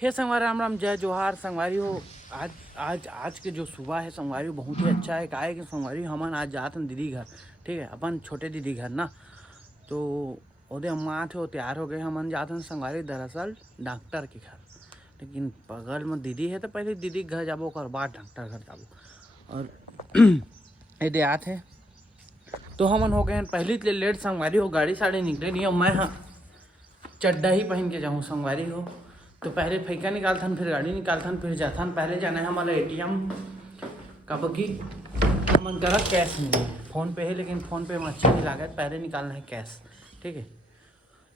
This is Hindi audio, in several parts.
हे संगवारी राम राम जय जोहार संगवारी हो। आज आज आज के जो सुबह है संगवारी बहुत ही अच्छा है। काहे कि संगवारी हमन आज जात हन दीदी घर, ठीक है, अपन छोटे दीदी घर ना। तो ओदे अम्मा थे वो तैयार हो गए, हमन जात हन संगवारी दरअसल डॉक्टर के घर। लेकिन बगल में दीदी है तो पहले दीदी के घर जाबो और बाद डॉक्टर घर जाबो। और ये दे आते तो हमन हो गए पहली लेट संगवारी हो। गाड़ी साड़ी निकले नहीं, मैं हाँ चड्डा ही पहन के जाऊँ संगवारी हो। तो पहले फैका निकालथन, फिर गाड़ी निकालथन, फिर जाथन। पहले जाना है हमारा ATM कब की मन करा कैश मिले, फ़ोन पे है लेकिन फ़ोन पे में अच्छी नहीं लागत, पहले निकालना है कैश, ठीक है।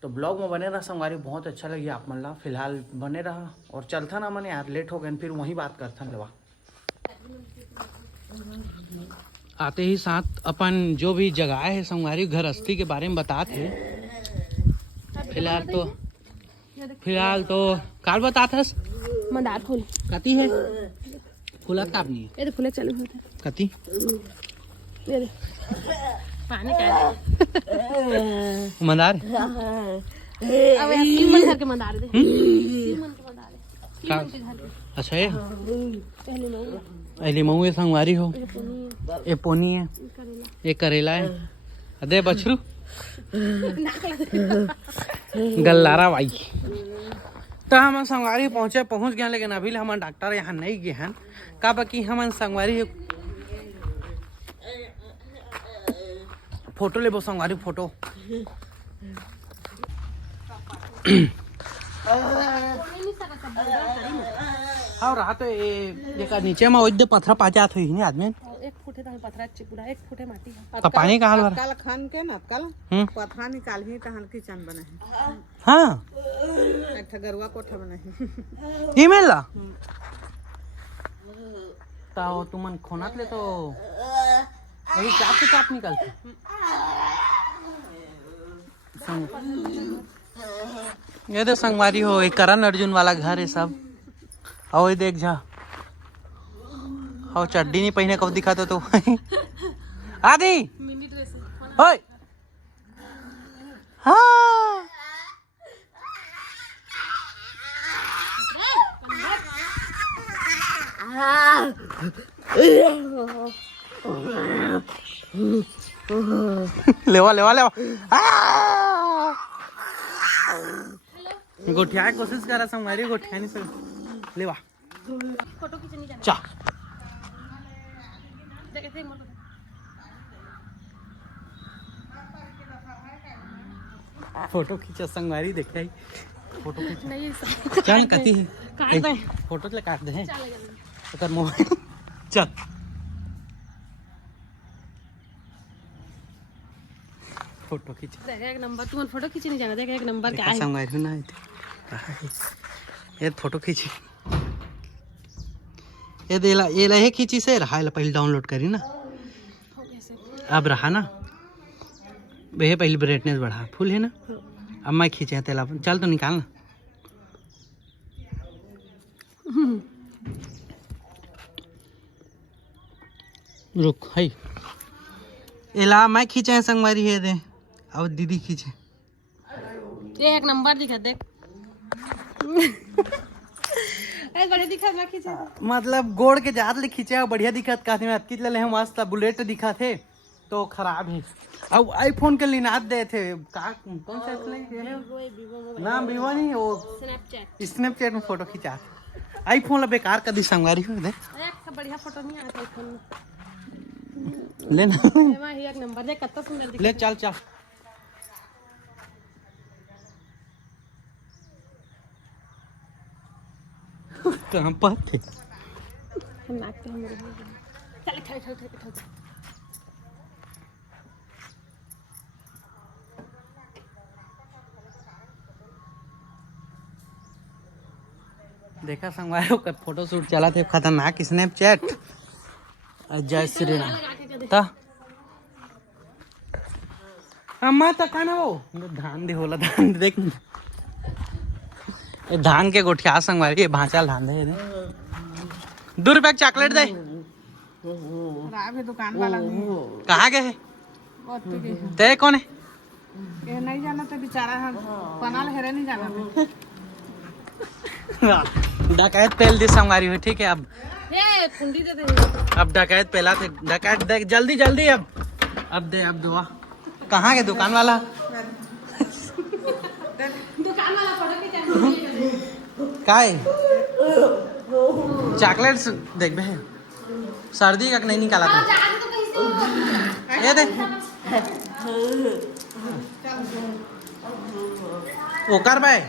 तो ब्लॉग में बने रहा संगवारी, बहुत अच्छा लगी आप मन ला। फिलहाल बने रहा और चलथा ना मैंने यार लेट हो गए, फिर वहीं बात करथन लेवा। आते ही साथ अपन जो भी जगह है संगवारी गृहस्थी के बारे में बताते। फिलहाल तो काल बताथस मंदार फूल कती है फूला कापनी है ये फूल चालू होता कती ये पानी का मंदार अब तीन मन घर के मंदार दे तीन मन के मंदार है तीन मन के घर। अच्छा है पहले मऊ अली मऊ ये संगवारी हो, ये पोनी है, ये करेला है, अदे बछरू गल्लारा भाई। तो हम संगवारी पहुँच गए, लेकिन अभी हम डॉक्टर यहाँ नहीं गए हैं। का बाकी हम संगवारी फोटो लेबो संगवारी फोटो। हाँ रहा तो ये नीचे में ओदे पत्थर पाचात हुई नहीं आदमी एक फुटे तो पत्थर पूरा एक फुटे माटी है तो पानी कहाँ भर कल खान के ना कल पत्थर निकाल ही तहन किचन बना है। हाँ एक गरुआ कोठा बना है ईमेल ला तो तुमन खोनात ले तो अभी चाप निकलते ये तो संगवारी हो, एक करण अर्जुन वाला घर है सब। आओ ये देख जा, आओ चड्डी नहीं पहने कब दिखाता तो आदि ओए हाँ लेवा लेवा लेवा गोठिया कोशिश करा संगवारी, गोठिया नहीं सक लेवा फोटो खींचनी जाना चा देख ऐसे मोड़ फोटो खींचा संगवारी देखा ही फोटो खींचा नहीं चल कती है काट दे फोटो ले काट दे चल तो कर मोबाइल चल फोटो खींच देख एक नंबर तू फोटो खींचनी जाना देख एक नंबर क्या है संगवारी ना ये फोटो खींची ये देला ये लहे खींची से रहा पहले डाउनलोड करी ना अब रहा ना वह पहले ब्राइटनेस बढ़ा फुल है ना। अब मैं खींचे हैं तेला चल तो निकाल ना रुक है एला मैं खींचे हैं संगवारी है दे अब दीदी खींचे ये एक नंबर दिखा देख ए बड़े दिखा मैं खींचा मतलब गोड़ के जात ले खींचे है बढ़िया दिखत काथे में अतकी ले हम मस्त बुलेट दिखा थे तो खराब है। अब आईफोन के लिनात दे थे का कौन सा ना वीवो नहीं वो स्नैपचैट में फोटो खींचा आईफोन ला बेकार कर दी संगवारी हो दे एक बढ़िया फोटो नहीं आता आईफोन में ले ना एमा ही एक नंबर देख कितना सुंदर दिखा ले चल चल कहाँ पर थे नाक पे मेरे चल ठल देखा संगवारी का फोटो शूट चला थे खतरनाक स्नैपचैट जय श्री राम ता अम्मा तो खाना वो धान दे होला धान देख ये धान के गोठिया संगवारी भांचा धान दे 2 रुपए चॉकलेट दे दुकान वाला कहाँ गए ते कौन है नहीं जाना तो बेचारा पनाल हेरे नहीं जाना डकैत पहल दी संगवारी हो, ठीक है। अब ए कुंडी दे दे। अब डकैत पहला थे, डकैत देख जल्दी जल्दी। अब दे, अब दुआ। कहाँ के दुकान वाला? दुकान वाला फोटो खींचा। काय चॉकलेट्स देख बे, सर्दी का नहीं निकाला था। ये दे ओकर भाई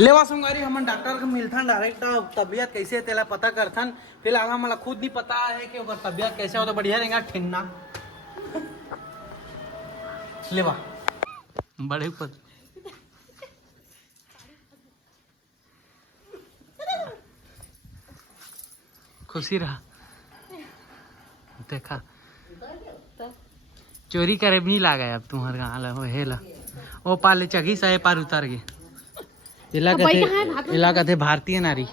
लेवा संगवारी हमन डॉक्टर के मिलथन डायरेक्ट, तबियत कैसे है तेला पता करथन। फिलहाल हमला खुद नहीं पता है कि ओकर तबियत कैसे हो, तो बढ़िया रहेगा ठिन्ना लेवा बड़े ऊपर। खुशी रहा, देखा चोरी करे भी लागा अब तुम्हारे गाँव हो हेला ओ पाले चगी सहे पार उतर गए। इला कथे भारतीय नारी।